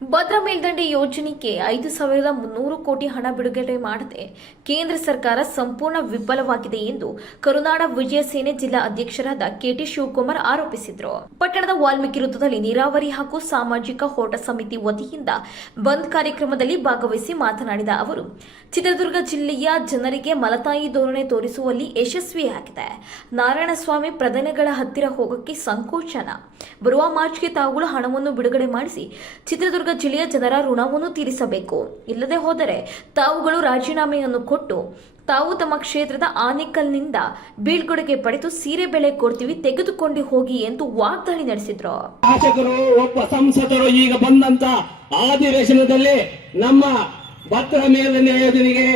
ಭದ್ರಾ ಮೇಲ್ದಂಡೆ ಯೋಜನೆಗೆ ಐದು ಸಾವಿರದ ಮುನ್ನೂರು ಕೋಟಿ ಹಣ ಬಿಡುಗಡೆ ಮಾಡದೆ ಕೇಂದ್ರ ಸರ್ಕಾರ ಸಂಪೂರ್ಣ ವಿಫಲವಾಗಿದೆ ಎಂದು ಕರುನಾಡ ವಿಜಯ ಸೇನೆ ಜಿಲ್ಲಾ ಅಧ್ಯಕ್ಷರಾದ ಕೆಟಿ ಶಿವಕುಮಾರ್ ಆರೋಪಿಸಿದರು. ಪಟ್ಟಣದ ವಾಲ್ಮೀಕಿ ವೃತ್ತದಲ್ಲಿ ನೀರಾವರಿ ಹಾಗೂ ಸಾಮಾಜಿಕ ಹೋಟ ಸಮಿತಿ ವತಿಯಿಂದ ಬಂದ್ ಕಾರ್ಯಕ್ರಮದಲ್ಲಿ ಭಾಗವಹಿಸಿ ಮಾತನಾಡಿದ ಅವರು, ಚಿತ್ರದುರ್ಗ ಜಿಲ್ಲೆಯ ಜನರಿಗೆ ಮಲತಾಯಿ ಧೋರಣೆ ತೋರಿಸುವಲ್ಲಿ ಯಶಸ್ವಿಯಾಗಿದೆ ನಾರಾಯಣಸ್ವಾಮಿ ಪ್ರಧಾನಿಗಳ ಹತ್ತಿರ ಹೋಗಕ್ಕೆ ಸಂಕೋಚನ. ಬರುವ ಮಾರ್ಚ್ಗೆ ತಾವುಗಳು ಹಣವನ್ನು ಬಿಡುಗಡೆ ಮಾಡಿಸಿ ಚಿತ್ರದುರ್ಗ ಜಿಲ್ಲೆಯ ಜನರ ಋಣವನ್ನು ತೀರಿಸಬೇಕು. ಇಲ್ಲದೆ ಹೋದರೆ ತಾವುಗಳು ರಾಜೀನಾಮೆಯನ್ನು ಕೊಟ್ಟು ತಾವು ತಮ್ಮ ಕ್ಷೇತ್ರದ ಆನೇಕಲ್ನಿಂದ ಬೀಳ್ಕೊಡುಗೆ ಪಡೆದು ಸೀರೆ ಬೆಳೆ ಕೊಡ್ತೀವಿ, ತೆಗೆದುಕೊಂಡು ಹೋಗಿ ಎಂದು ವಾಗ್ದಾಳಿ ನಡೆಸಿದ್ರು. ಶಾಸಕರು, ಒಬ್ಬ ಸಂಸದರು ಈಗ ಬಂದಂತ ಅಧಿವೇಶನದಲ್ಲಿ ನಮ್ಮ ಭತ್ತದ ಮೇಲಿನ ಯೋಜನೆಗೆ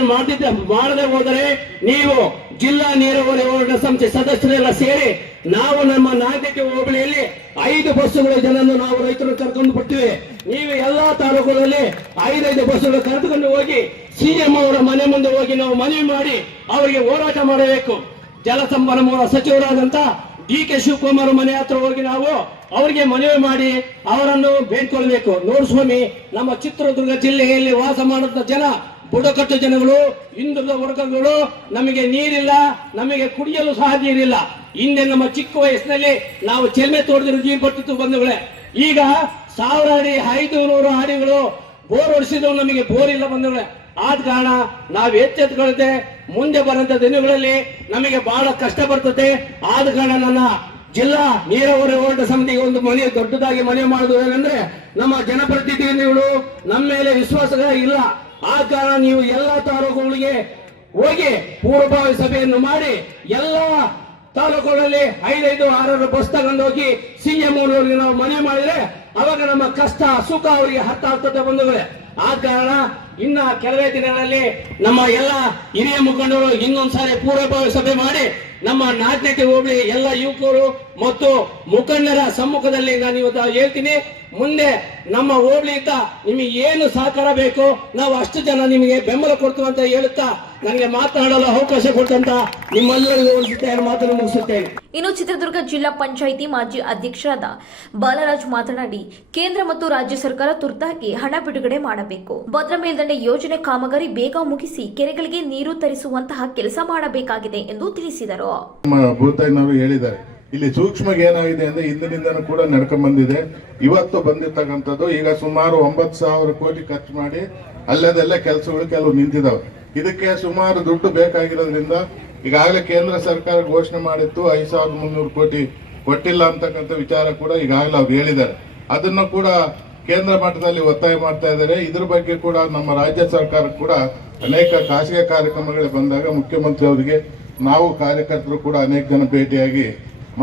ಮಾಡದಿದ್ದ ಮಾಡದೆ ಹೋದರೆ ನೀವು ಜಿಲ್ಲಾ ನೀರಾವರಿ ಸಂಸ್ಥೆ ಸದಸ್ಯರೆಲ್ಲ ಸೇರಿ ನಾವು ನಮ್ಮ ನಾಟಕ ಹೋಬಳಿಯಲ್ಲಿ ಐದು ಬಸ್ಸುಗಳ ಜನನ್ನು ನಾವು ರೈತರು ಕರ್ಕೊಂಡು ಬರ್ತೀವಿ. ನೀವು ಎಲ್ಲಾ ತಾಲೂಕುಗಳಲ್ಲಿ ಐದೈದು ಬಸ್ಸುಗಳು ಕರೆದುಕೊಂಡು ಹೋಗಿ ಸಿಎಂ ಅವರ ಮನೆ ಮುಂದೆ ಹೋಗಿ ನಾವು ಮನವಿ ಮಾಡಿ ಅವರಿಗೆ ಹೋರಾಟ ಮಾಡಬೇಕು. ಜಲಸಂಪನ್ಮೂಲ ಸಚಿವರಾದಂತ ಡಿ ಕೆ ಶಿವಕುಮಾರ್ ಮನೆ ಹತ್ರ ಹೋಗಿ ನಾವು ಅವರಿಗೆ ಮನವಿ ಮಾಡಿ ಅವರನ್ನು ಬೇಡ್ಕೊಳ್ಬೇಕು. ನೋಡ್ ಸ್ವಾಮಿ ನಮ್ಮ ಚಿತ್ರದುರ್ಗ ಜಿಲ್ಲೆಯಲ್ಲಿ ವಾಸ ಮಾಡುವಂತ ಜನ ಬುಡಕಟ್ಟು ಜನಗಳು, ಹಿಂದುಳಿದ ವರ್ಗಗಳು ನಮಗೆ ನೀರಿಲ್ಲ, ನಮಗೆ ಕುಡಿಯಲು ಸಹ ನೀರಿಲ್ಲ ಹಿಂದೆ ನಮ್ಮ ಚಿಕ್ಕ ವಯಸ್ಸಿನಲ್ಲಿ ನಾವು ಚೆಲ್ಮೆ ತೋಡಿದ್ರು ನೀರು ಬರ್ತಿತ್ತು ಬಂಧುಗಳೇ. ಈಗ ಸಾವಿರ ಅಡಿ ಐದು ನೂರು ಅಡಿಗಳು ಬೋರ್ ಹೊಡಿಸಿದ್ರು ನಮಗೆ ಬೋರ್ ಇಲ್ಲ ಬಂಧುಗಳೇ. ಆದ ಕಾರಣ ನಾವು ಎಚ್ಚೆತ್ತುಕೊಳ್ಳದೆ ಮುಂದೆ ಬರಂತ ದಿನಗಳಲ್ಲಿ ನಮಗೆ ಬಹಳ ಕಷ್ಟ ಬರ್ತದೆ. ಆದ ಕಾರಣ ನನ್ನ ಜಿಲ್ಲಾ ನೀರಾವರಿ ಹೋರಾಟ ಸಮಿತಿಗೆ ಒಂದು ಮನೆ, ದೊಡ್ಡದಾಗಿ ಮನೆ ಮಾಡುದು ಏನಂದ್ರೆ ನಮ್ಮ ಜನಪ್ರತಿನಿಧಿಗಳು ನಮ್ಮ ಮೇಲೆ ವಿಶ್ವಾಸ ಇಲ್ಲ. ಆ ಕಾರಣ ನೀವು ಎಲ್ಲ ತಾಲೂಕುಗಳಿಗೆ ಹೋಗಿ ಪೂರ್ವಭಾವಿ ಸಭೆಯನ್ನು ಮಾಡಿ ಎಲ್ಲ ತಾಲೂಕುಗಳಲ್ಲಿ ಐದೈದು ಆರರ ಬಸ್ ತಗೊಂಡೋಗಿ ಹೋಗಿ ಸಿಎಂ ಅವರಿಗೆ ನಾವು ಮನೆ ಮಾಡಿದ್ರೆ ಅವಾಗ ನಮ್ಮ ಕಷ್ಟ, ಸುಖ ಅವರಿಗೆ ಆಗ್ತದೆ ಬಂಧುಗಳೇ. ಆ ಕಾರಣ ಇನ್ನ ಕೆಲವೇ ದಿನಗಳಲ್ಲಿ ನಮ್ಮ ಎಲ್ಲ ಹಿರಿಯ ಮುಖಂಡರು ಇನ್ನೊಂದ್ಸಾರಿ ಪೂರ್ವಭಾವಿ ಸಭೆ ಮಾಡಿ ನಮ್ಮ ನಾಟಕ ಹೋಬಳಿ ಎಲ್ಲ ಯುವಕರು ಮತ್ತು ಮುಖಂಡರ ಸಮ್ಮುಖದಲ್ಲಿ ನಾನು ಇವತ್ತು ಹೇಳ್ತೀನಿ. ಮುಂದೆ ನಮ್ಮ ಹೋಬಳಿಯಿಂದ ನಿಮಗೆ ಏನು ಸಹಕಾರ ಬೇಕು ನಾವು ಅಷ್ಟು ಜನ ನಿಮಗೆ ಬೆಂಬಲ ಕೊಡ್ತೀವಿ ಅಂತ ಹೇಳುತ್ತಾ ನನಗೆ ಮಾತನಾಡಲು ಅವಕಾಶ ಕೊಟ್ಟಂತ ನಿಮ್ಮೆಲ್ಲರಿಗೂ ಒಂದು ಮಾತನ್ನು ಮುಗಿಸುತ್ತೇನೆ. ಇನ್ನು ಚಿತ್ರದುರ್ಗ ಜಿಲ್ಲಾ ಪಂಚಾಯಿತಿ ಮಾಜಿ ಅಧ್ಯಕ್ಷರಾದ ಬಾಲರಾಜ್ ಮಾತನಾಡಿ, ಕೇಂದ್ರ ಮತ್ತು ರಾಜ್ಯ ಸರ್ಕಾರ ತುರ್ತಾಗಿ ಹಣ ಬಿಡುಗಡೆ ಮಾಡಬೇಕು. ಭದ್ರಾ ಮೇಲ್ದಂಡೆ ಯೋಜನೆ ಕಾಮಗಾರಿ ಬೇಗ ಮುಗಿಸಿ ಕೆರೆಗಳಿಗೆ ನೀರು ತರಿಸುವಂತಹ ಕೆಲಸ ಮಾಡಬೇಕಾಗಿದೆ ಎಂದು ತಿಳಿಸಿದರು. ಹೇಳಿದ್ದಾರೆ, ಇಲ್ಲಿ ಸೂಕ್ಷ್ಮ ಏನಾಗಿದೆ ಅಂದ್ರೆ ಹಿಂದಿನಿಂದನೂ ಕೂಡ ನಡ್ಕೊಂಡ್ ಬಂದಿದೆ. ಇವತ್ತು ಬಂದಿರ್ತಕ್ಕಂಥದ್ದು ಈಗ ಸುಮಾರು ಒಂಬತ್ತು ಸಾವಿರ ಕೋಟಿ ಖರ್ಚು ಮಾಡಿ ಅಲ್ಲದೆಲ್ಲ ಕೆಲಸಗಳು ಕೆಲವು ನಿಂತಿದಾವೆ. ಇದಕ್ಕೆ ಸುಮಾರು ದುಡ್ಡು ಬೇಕಾಗಿರೋದ್ರಿಂದ ಈಗಾಗಲೇ ಕೇಂದ್ರ ಸರ್ಕಾರ ಘೋಷಣೆ ಮಾಡಿತ್ತು ಐದು ಸಾವಿರದ ಮುನ್ನೂರು ಕೋಟಿ ಕೊಟ್ಟಿಲ್ಲ ಅಂತಕ್ಕಂಥ ವಿಚಾರ ಕೂಡ ಈಗಾಗಲೇ ಅವ್ರು ಹೇಳಿದ್ದಾರೆ. ಅದನ್ನು ಕೂಡ ಕೇಂದ್ರ ಮಟ್ಟದಲ್ಲಿ ಒತ್ತಾಯ ಮಾಡ್ತಾ ಇದ್ದಾರೆ. ಇದ್ರ ಬಗ್ಗೆ ಕೂಡ ನಮ್ಮ ರಾಜ್ಯ ಸರ್ಕಾರ ಕೂಡ ಅನೇಕ ಖಾಸಗಿ ಕಾರ್ಯಕ್ರಮಗಳಿಗೆ ಬಂದಾಗ ಮುಖ್ಯಮಂತ್ರಿ ಅವರಿಗೆ ನಾವು ಕಾರ್ಯಕರ್ತರು ಕೂಡ ಅನೇಕ ಜನ ಭೇಟಿಯಾಗಿ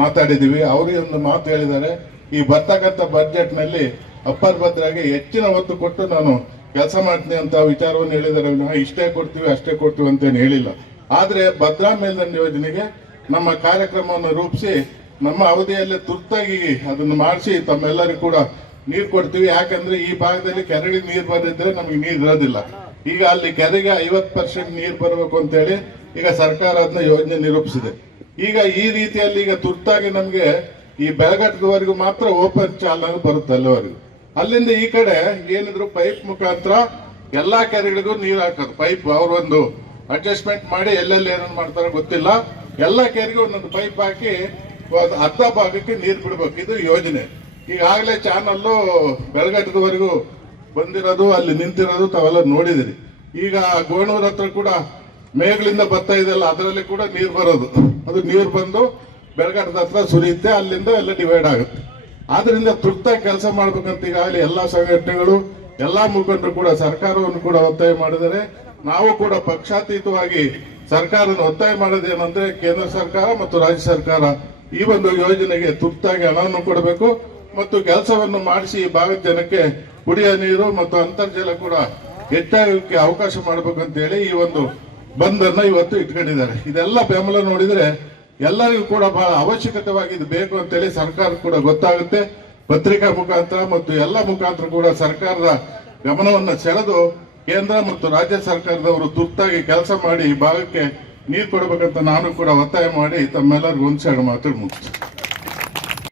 ಮಾತಾಡಿದ್ದೀವಿ. ಅವರಿಗೆ ಒಂದು ಮಾತು ಹೇಳಿದ್ದಾರೆ. ಈ ಬರ್ತಕ್ಕಂಥ ಬಜೆಟ್ನಲ್ಲಿ ಅಪ್ಪರ್ ಭದ್ರಾಗಿ ಹೆಚ್ಚಿನ ಒತ್ತು ಕೊಟ್ಟು ನಾನು ಕೆಲಸ ಮಾಡ್ತೀನಿ ಅಂತ ವಿಚಾರವನ್ನು ಹೇಳಿದ್ದಾರೆ. ಇಷ್ಟೇ ಕೊಡ್ತೀವಿ, ಅಷ್ಟೇ ಕೊಡ್ತೀವಿ ಅಂತೇನು ಹೇಳಿಲ್ಲ. ಆದ್ರೆ ಭದ್ರಾ ಮೇಲ್ದಂಡೆ ಯೋಜನೆಗೆ ನಮ್ಮ ಕಾರ್ಯಕ್ರಮವನ್ನು ರೂಪಿಸಿ, ನಮ್ಮ ಅವಧಿಯಲ್ಲೇ ತುರ್ತಾಗಿ ಅದನ್ನು ಮಾಡಿಸಿ, ತಮ್ಮೆಲ್ಲರಿಗೂ ಕೂಡ ನೀರು ಕೊಡ್ತೀವಿ. ಯಾಕಂದ್ರೆ ಈ ಭಾಗದಲ್ಲಿ ಕೆರೆಗೆ ನೀರು ಬರದಿದ್ರೆ ನಮಗೆ ನೀರು ಇರೋದಿಲ್ಲ. ಈಗ ಅಲ್ಲಿ ಕೆರೆಗೆ ಐವತ್ತು ಪರ್ಸೆಂಟ್ ನೀರು ಬರಬೇಕು ಅಂತ ಹೇಳಿ ಈಗ ಸರ್ಕಾರ ಅದನ್ನ ಯೋಜನೆ ನಿರೂಪಿಸಿದೆ. ಈಗ ಈ ರೀತಿಯಲ್ಲಿ ಈಗ ತುರ್ತಾಗಿ ನಮ್ಗೆ ಈ ಬೆಳಗಟ್ಟದವರೆಗೂ ಮಾತ್ರ ಓಪನ್ ಚಾಲನೆ ಬರುತ್ತೆ ಅಲ್ಲಿವರೆಗೂ. ಅಲ್ಲಿಂದ ಈ ಕಡೆ ಏನಿದ್ರು ಪೈಪ್ ಮುಖಾಂತರ ಎಲ್ಲಾ ಕೆರೆಗಳಿಗೂ ನೀರು ಹಾಕೋದು. ಪೈಪ್ ಅವರೊಂದು ಅಡ್ಜಸ್ಟ್ಮೆಂಟ್ ಮಾಡಿ ಎಲ್ಲೆಲ್ಲಿ ಏನೇನು ಮಾಡ್ತಾರೋ ಗೊತ್ತಿಲ್ಲ. ಎಲ್ಲ ಕೆರೆಗೆ ಒಂದೊಂದು ಪೈಪ್ ಹಾಕಿ ಅರ್ಧ ಭಾಗಕ್ಕೆ ನೀರು ಬಿಡ್ಬೇಕು. ಇದು ಯೋಜನೆ. ಈಗಾಗಲೇ ಚಾನಲ್ಲು ಬೆಳಗಟ್ಟದವರೆಗೂ ಬಂದಿರೋದು, ಅಲ್ಲಿ ನಿಂತಿರೋದು ತಾವೆಲ್ಲ ನೋಡಿದಿರಿ. ಈಗ ಗೋಣೂರ ಹತ್ರ ಕೂಡ ಮೇಘಲಿಂದ ಬರ್ತಾ ಇದೆಲ್ಲ ಅದರಲ್ಲಿ ಕೂಡ ನೀರು ಬರೋದು. ಅದು ನೀರು ಬಂದು ಬೆಳಗಟ್ಟದ ಹತ್ರ ಸುರಿಯುತ್ತೆ, ಅಲ್ಲಿಂದ ಎಲ್ಲ ಡಿವೈಡ್ ಆಗುತ್ತೆ. ಆದ್ರಿಂದ ತುರ್ತಾಗಿ ಕೆಲಸ ಮಾಡ್ಬೇಕಂತ ಈಗಾಗಲೇ ಎಲ್ಲಾ ಸಂಘಟನೆಗಳು, ಎಲ್ಲಾ ಮುಖಂಡರು ಕೂಡ, ಸರ್ಕಾರವನ್ನು ಕೂಡ ಒತ್ತಾಯ ಮಾಡಿದರೆ ನಾವು ಕೂಡ ಪಕ್ಷಾತೀತವಾಗಿ ಸರ್ಕಾರವನ್ನು ಒತ್ತಾಯ ಮಾಡೋದೇನಂದ್ರೆ ಕೇಂದ್ರ ಸರ್ಕಾರ ಮತ್ತು ರಾಜ್ಯ ಸರ್ಕಾರ ಈ ಒಂದು ಯೋಜನೆಗೆ ತುರ್ತಾಗಿ ಹಣವನ್ನು ಕೊಡಬೇಕು ಮತ್ತು ಕೆಲಸವನ್ನು ಮಾಡಿಸಿ ಈ ಭಾಗದ ಜನಕ್ಕೆ ಕುಡಿಯ ನೀರು ಮತ್ತು ಅಂತರ್ಜಲ ಕೂಡ ಹೆಚ್ಚಾಗಕ್ಕೆ ಅವಕಾಶ ಮಾಡಬೇಕಂತ ಹೇಳಿ ಈ ಒಂದು ಬಂದನ್ನ ಇವತ್ತು ಇಟ್ಕೊಂಡಿದ್ದಾರೆ. ಇದೆಲ್ಲ ಬೆಂಬಲ ನೋಡಿದ್ರೆ ಎಲ್ಲರಿಗೂ ಕೂಡ ಬಹಳ ಅವಶ್ಯಕತೆವಾಗಿ ಇದು ಬೇಕು ಅಂತೇಳಿ ಸರ್ಕಾರ ಕೂಡ ಗೊತ್ತಾಗುತ್ತೆ. ಪತ್ರಿಕಾ ಮುಖಾಂತರ ಮತ್ತು ಎಲ್ಲ ಮುಖಾಂತರ ಕೂಡ ಸರ್ಕಾರದ ಗಮನವನ್ನು ಸೆಳೆದು ಕೇಂದ್ರ ಮತ್ತು ರಾಜ್ಯ ಸರ್ಕಾರದವರು ತುರ್ತಾಗಿ ಕೆಲಸ ಮಾಡಿ ಈ ಭಾಗಕ್ಕೆ ನೀರು ಕೊಡಬೇಕಂತ ನಾನು ಕೂಡ ಒತ್ತಾಯ ಮಾಡಿ ತಮ್ಮೆಲ್ಲರಿಗೂ ಒಂದ್ಸೆರಡು ಮಾತಾಡಿ ಮುಗಿಸ್ತೀನಿ.